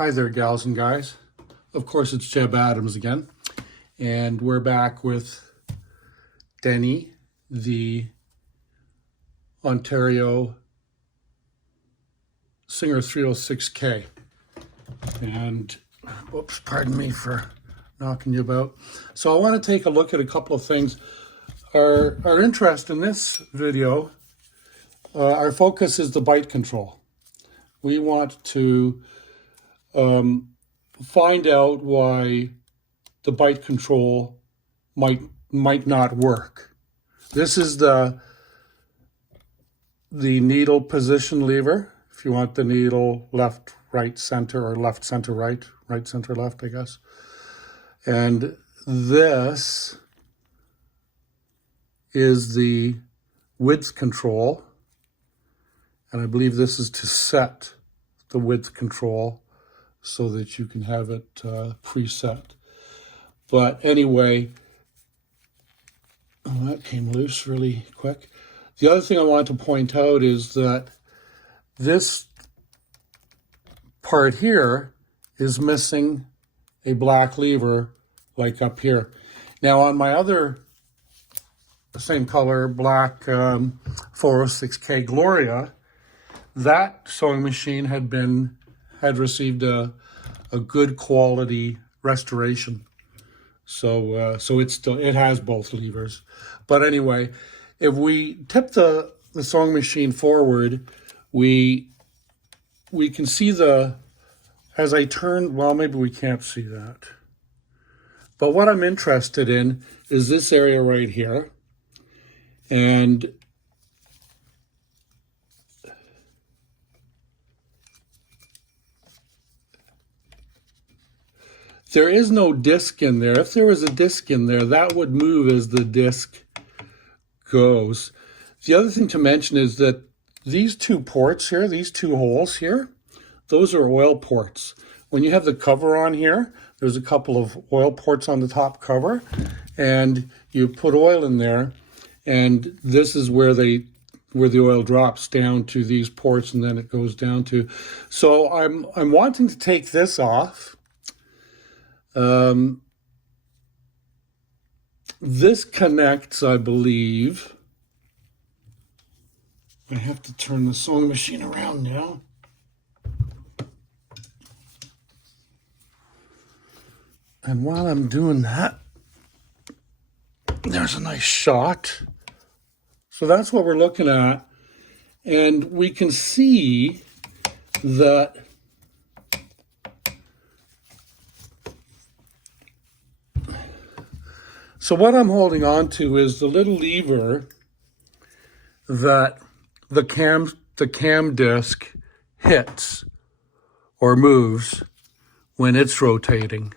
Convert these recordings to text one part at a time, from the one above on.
Hi there, gals and guys. Of course, it's Jeb Adams again, and we're back with Denny, the Ontario Singer 306K. And, whoops, pardon me for knocking you about. So I want to take a look at a couple of things. Our interest in this video, our focus is the Bight control. We want to find out why the Bight control might not work. This is the needle position lever. If you want the needle left, right, center, or left, center, right, right, center, left, I guess. And this is the width control. And I believe this is to set the width control so that you can have it preset. But anyway, oh, that came loose really quick. The other thing I want to point out is that this part here is missing a black lever like up here. Now on my other same color black 406K Gloria, that sewing machine had received a good quality restoration. So it has both levers. But anyway, if we tip the sewing machine forward, we can see as I turn, well, maybe we can't see that. But what I'm interested in is this area right here. And there is no disc in there. If there was a disc in there, that would move as the disc goes. The other thing to mention is that these two ports here, these two holes here, those are oil ports. When you have the cover on here, there's a couple of oil ports on the top cover, and you put oil in there, and this is where the oil drops down to these ports, and then it goes down to. So I'm wanting to take this off. This connects, I believe. I have to turn the sewing machine around now. And while I'm doing that, there's a nice shot. So that's what we're looking at. And we can see that so what I'm holding on to is the little lever that the cam disc hits or moves when it's rotating.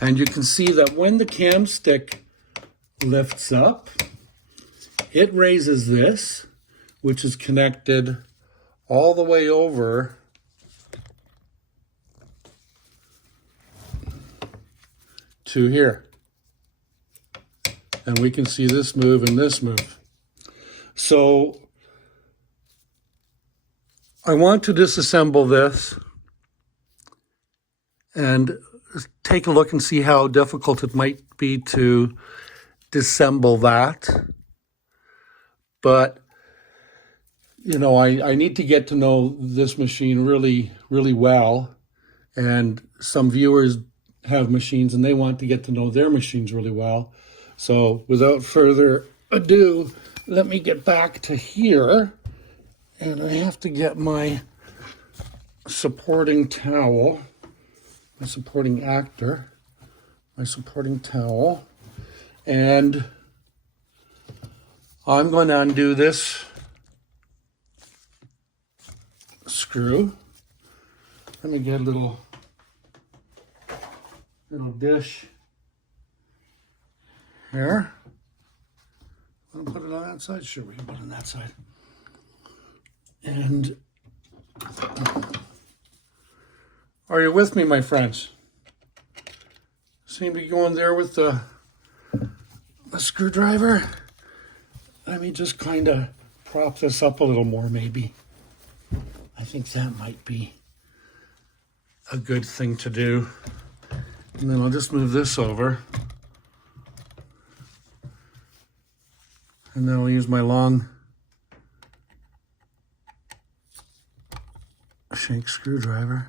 And you can see that when the cam stick lifts up, it raises this, which is connected all the way over to here. And we can see this move and this move. So I want to disassemble this and take a look and see how difficult it might be to disassemble that. But, you know, I need to get to know this machine really, really well. And some viewers have machines and they want to get to know their machines really well. So without further ado, let me get back to here. And I have to get my supporting towel, my supporting actor, my supporting towel. And I'm going to undo this screw. Let me get a little dish here. Want to put it on that side? Sure, we can put it on that side. And are you with me, my friends? Seem to be going there with the screwdriver. Let me just kind of prop this up a little more, maybe. I think that might be a good thing to do. And then I'll just move this over. And then I'll use my long shank screwdriver.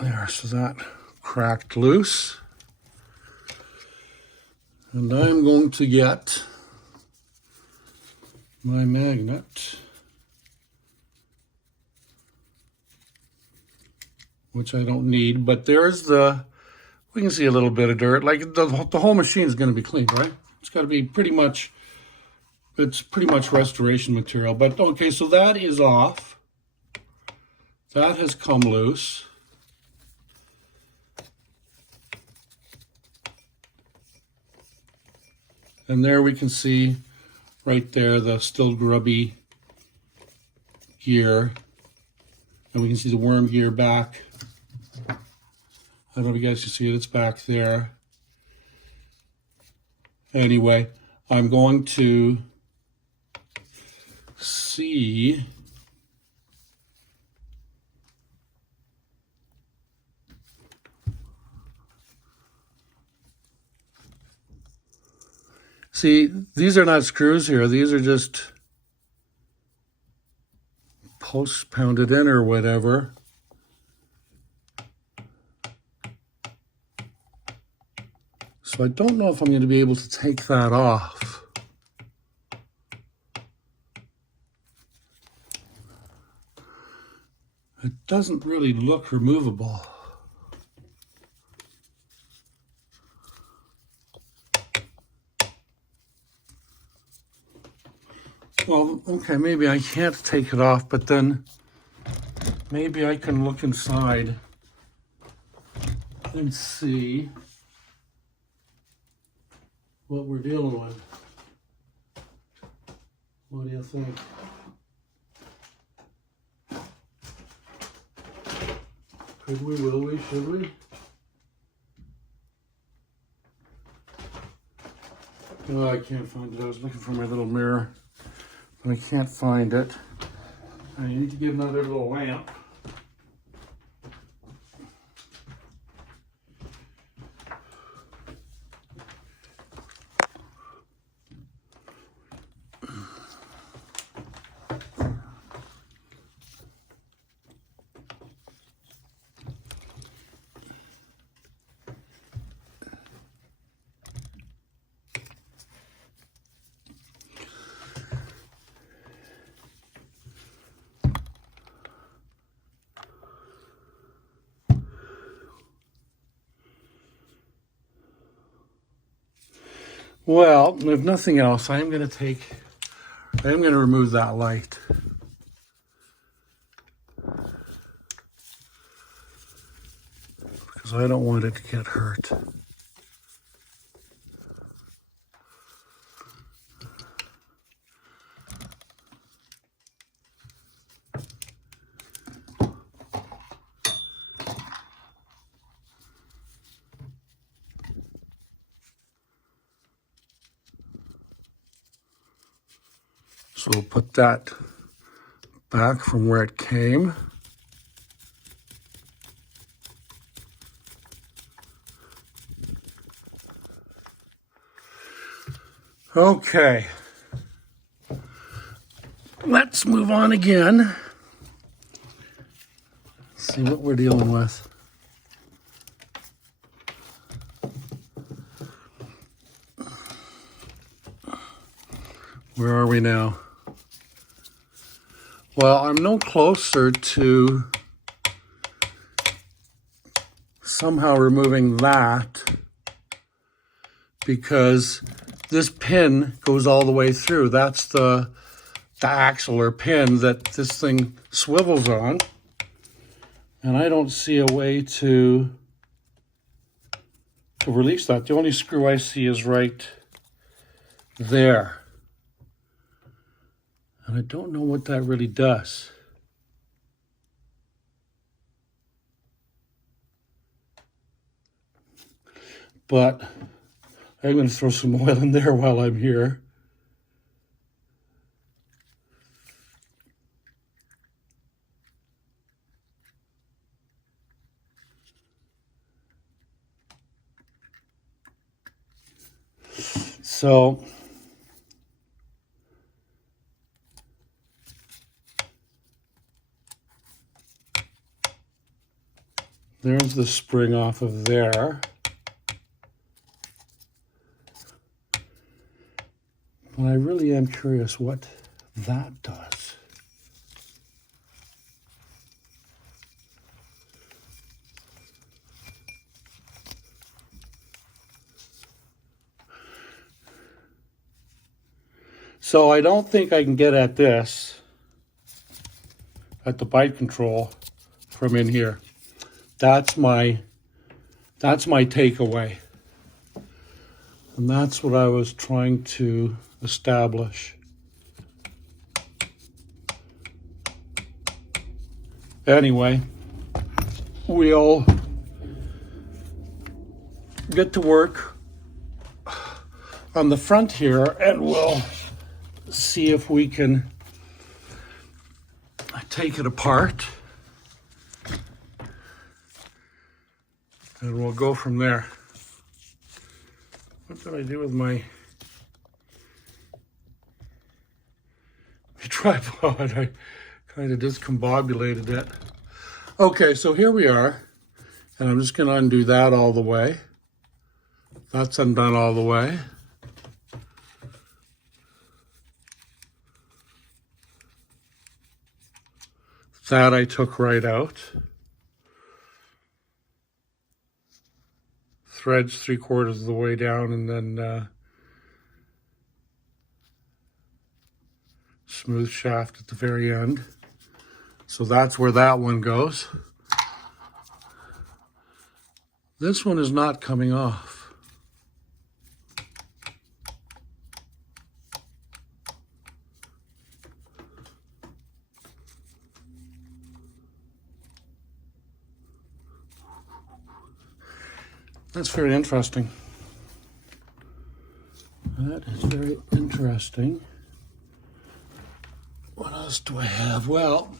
There, so that cracked loose. And I'm going to get my magnet, which I don't need, but there's we can see a little bit of dirt. Like the whole machine is going to be clean, right? It's got to be pretty much restoration material. But okay, so that is off. That has come loose. And there we can see right there the still grubby gear. And we can see the worm gear back. I don't know if you guys can see it, it's back there. Anyway, I'm going to see these are not screws here. These are just posts pounded in or whatever. So I don't know if I'm going to be able to take that off. It doesn't really look removable. Well, okay, maybe I can't take it off, but then maybe I can look inside and see what we're dealing with. What do you think? Could we, will we, should we? Oh, I can't find it. I was looking for my little mirror, but I can't find it. I need to get another little lamp. Well, if nothing else, I am going to remove that light. Because I don't want it to get hurt. So we'll put that back from where it came. Okay. Let's move on again. See what we're dealing with. Where are we now? Well, I'm no closer to somehow removing that because this pin goes all the way through. That's the axle or pin that this thing swivels on. And I don't see a way to release that. The only screw I see is right there. And I don't know what that really does. But I'm going to throw some oil in there while I'm here. So there's the spring off of there. But I really am curious what that does. So I don't think I can get at this, at the Bight control from in here. That's my takeaway. And that's what I was trying to establish. Anyway, we'll get to work on the front here and we'll see if we can take it apart. And we'll go from there. What did I do with my tripod? I kind of discombobulated it. Okay, so here we are. And I'm just going to undo that all the way. That's undone all the way. That I took right out. Threads 3/4 of the way down, and then smooth shaft at the very end. So that's where that one goes. This one is not coming off. That's very interesting. That is very interesting. What else do I have? Well,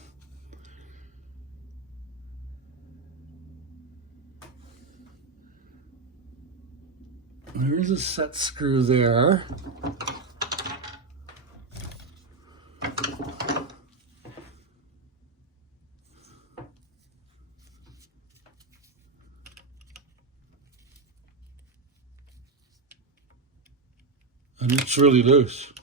there's a set screw there. And it's really loose.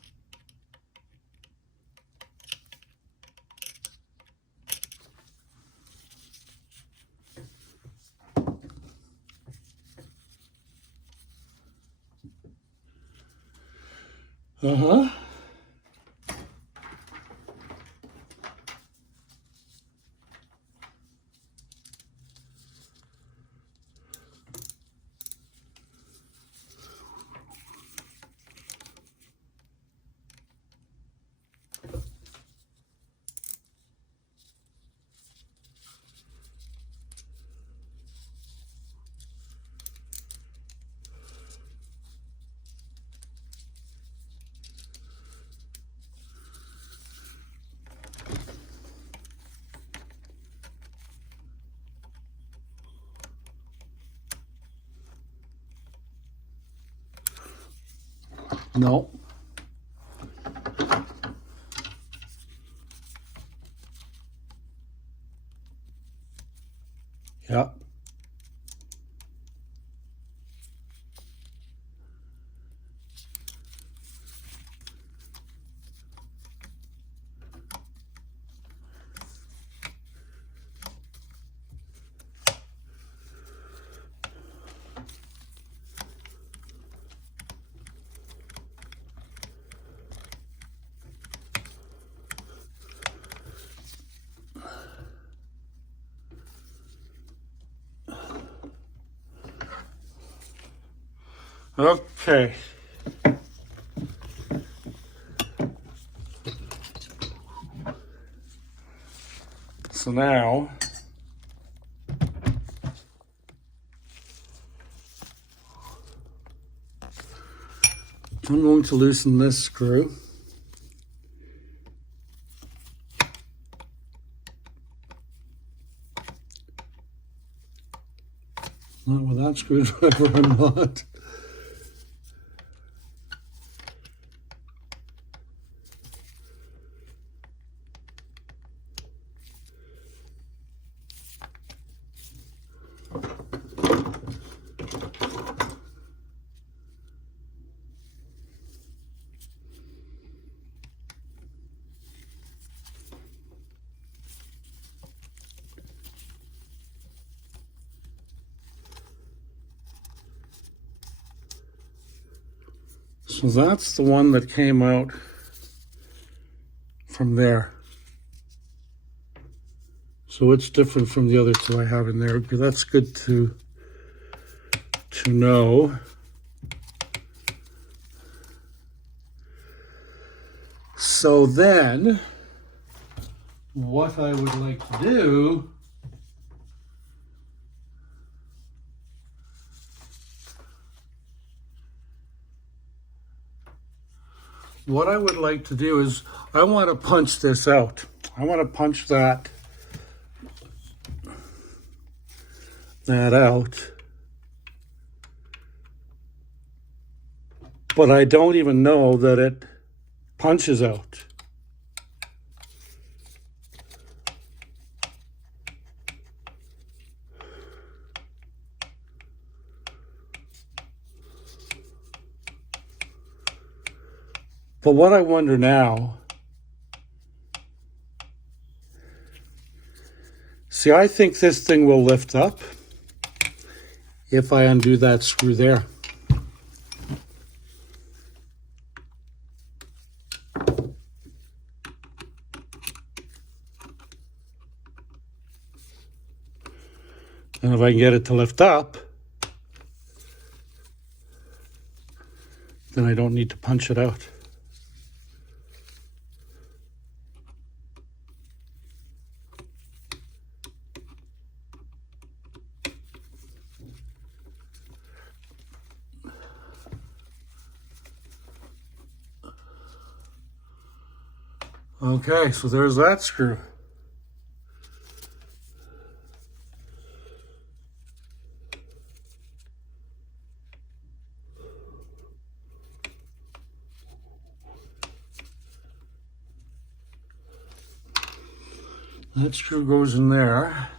Uh-huh. No. Yeah. Okay. so now I'm going to loosen this screw. Not with that screwdriver, I'm not. So that's the one that came out from there. So it's different from the other two I have in there, because that's good to know. So then, what I would like to do is I want to punch this out. I want to punch that out. But I don't even know that it punches out. But what I wonder now, see, I think this thing will lift up if I undo that screw there. And if I can get it to lift up, then I don't need to punch it out. Okay, so there's that screw. That screw goes in there.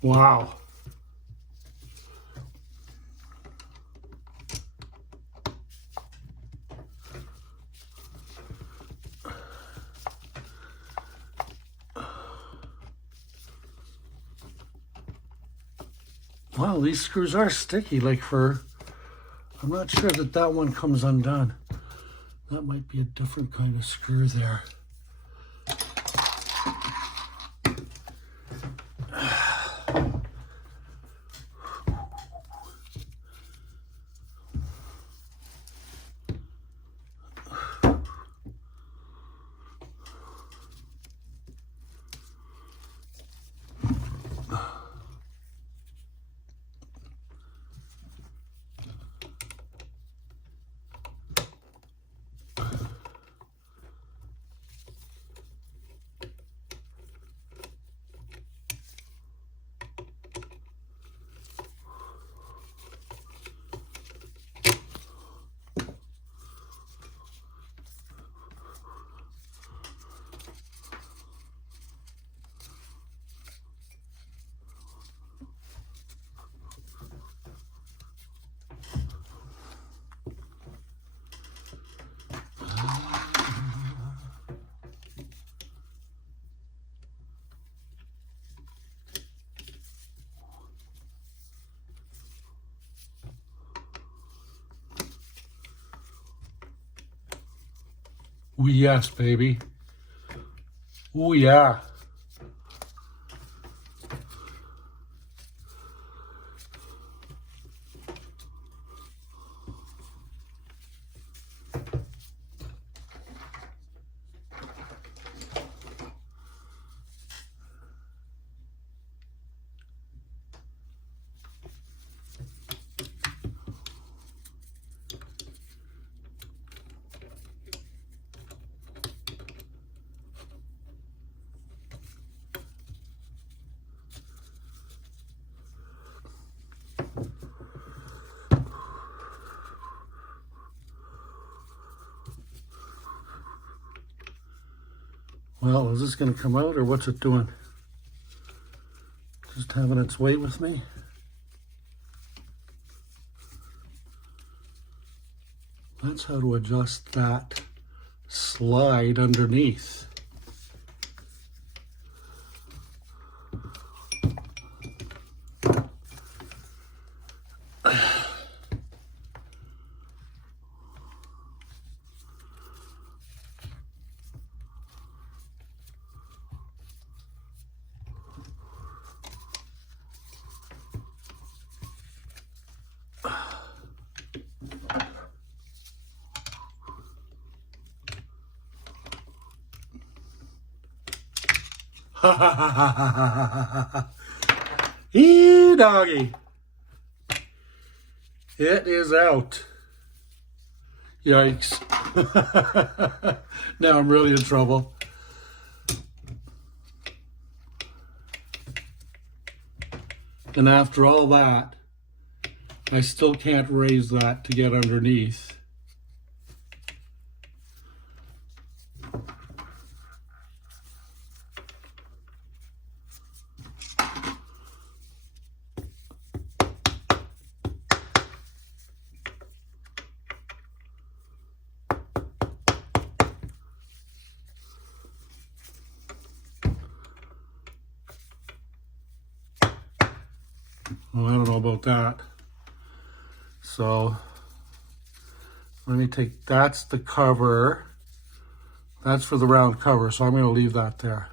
Wow. Wow, these screws are sticky, like for, I'm not sure that that one comes undone. That might be a different kind of screw there. Ooh, yes, baby. Ooh, yeah. Well, is this going to come out or what's it doing? Just having its way with me? That's how to adjust that slide underneath. Ha ha ha ha ha ha. Eee, doggy. It is out. Yikes. Now I'm really in trouble. And after all that, I still can't raise that to get underneath. Well, I don't know about that. So let me take, that's the cover. That's for the round cover, so I'm going to leave that there.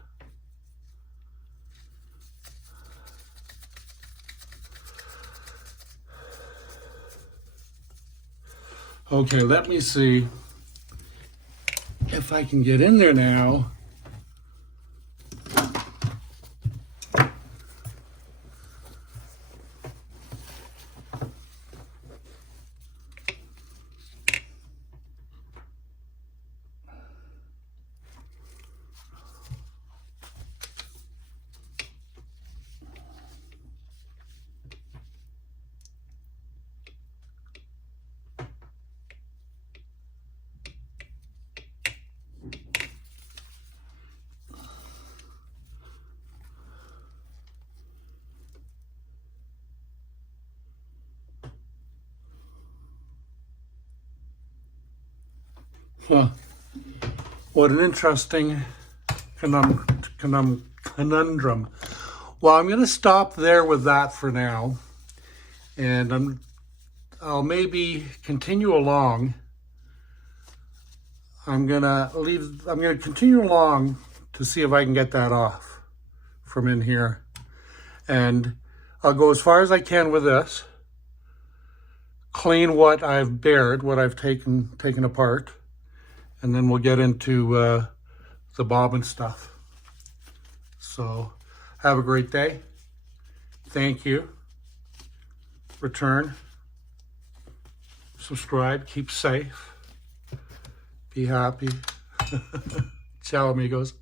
Okay, let me see if I can get in there now. Huh. What an interesting conundrum. Well, I'm going to stop there with that for now. And I'll maybe continue along. I'm gonna continue along to see if I can get that off from in here. And I'll go as far as I can with this, clean what I've bared, what I've taken apart, and then we'll get into the bobbin stuff. So have a great day. Thank you. Return. Subscribe. Keep safe. Be happy. Ciao, amigos.